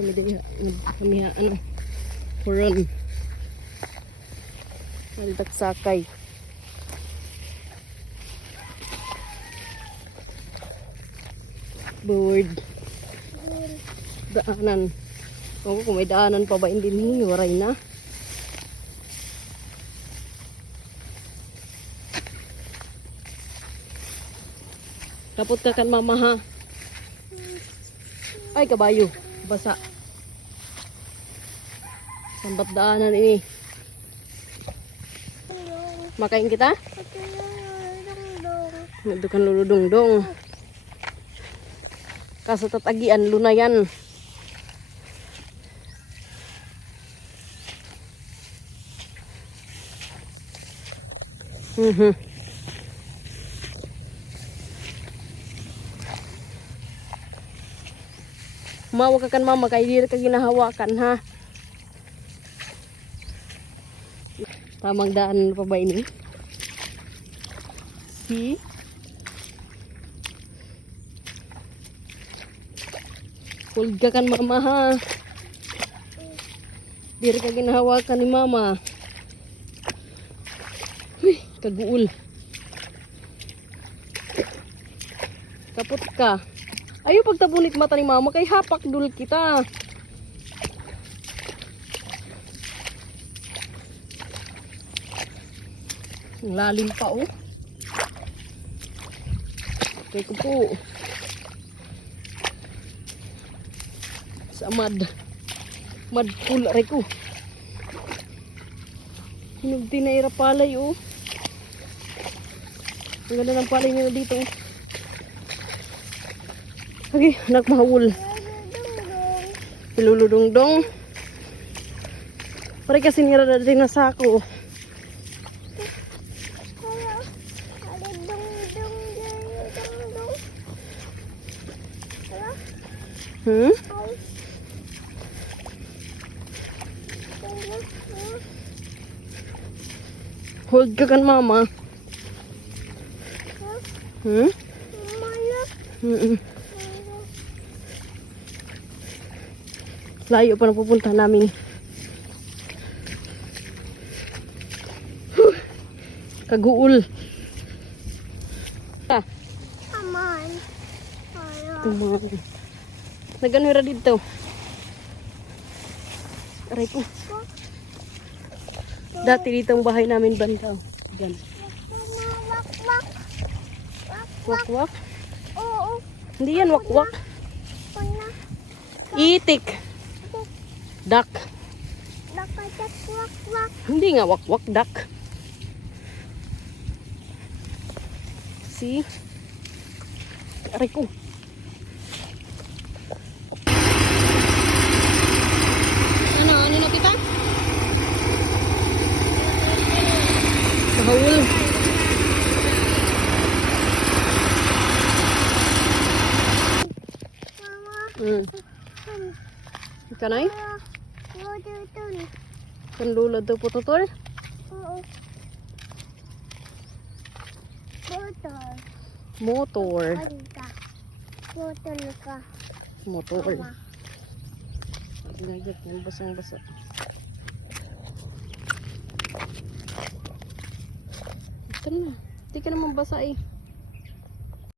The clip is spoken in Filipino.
kami din kami ano puron nalitak sakay board daanan kung may daanan pa ba hindi ni waray na kapot ka kan mama ha ay kabayo basa sambat daanan ini makain kita dukan luludong-dong kaso tatagian lunayan mawa ka kan mama kay diri ka ginahawakan ha tamang daan pa ba ini si hold ka kan mama ha diri ka ginahawakan ni mama huy kaguul kapot ka ayo pagtabunit mata ni mama kay hapak dul kita lalim pa oh kay ko po sa mad pool aray ko hinugti na irapalay oh ang ganda ng palay nila dito okay anak mahul piluludong-dong pare kasi nira na din na sako hold ka kan mama layo pa na pupunta namin kaguul Tuman. Nagano ra dito. Aray ko. Dati dito ang bahay namin banda. Diyan. Wak-wak? Oo. Hindi yan wak-wak. Itik. Duck. Wak-wak. Hindi nga wak-wak, duck. See? Aray ko. Ano na kita? Kahul. Kanay? Kan lula daw po totoo? Oo. Motor. Motor ka. Motor. Nagagit ng basang-basa. Ito na. Hindi ka naman basa eh.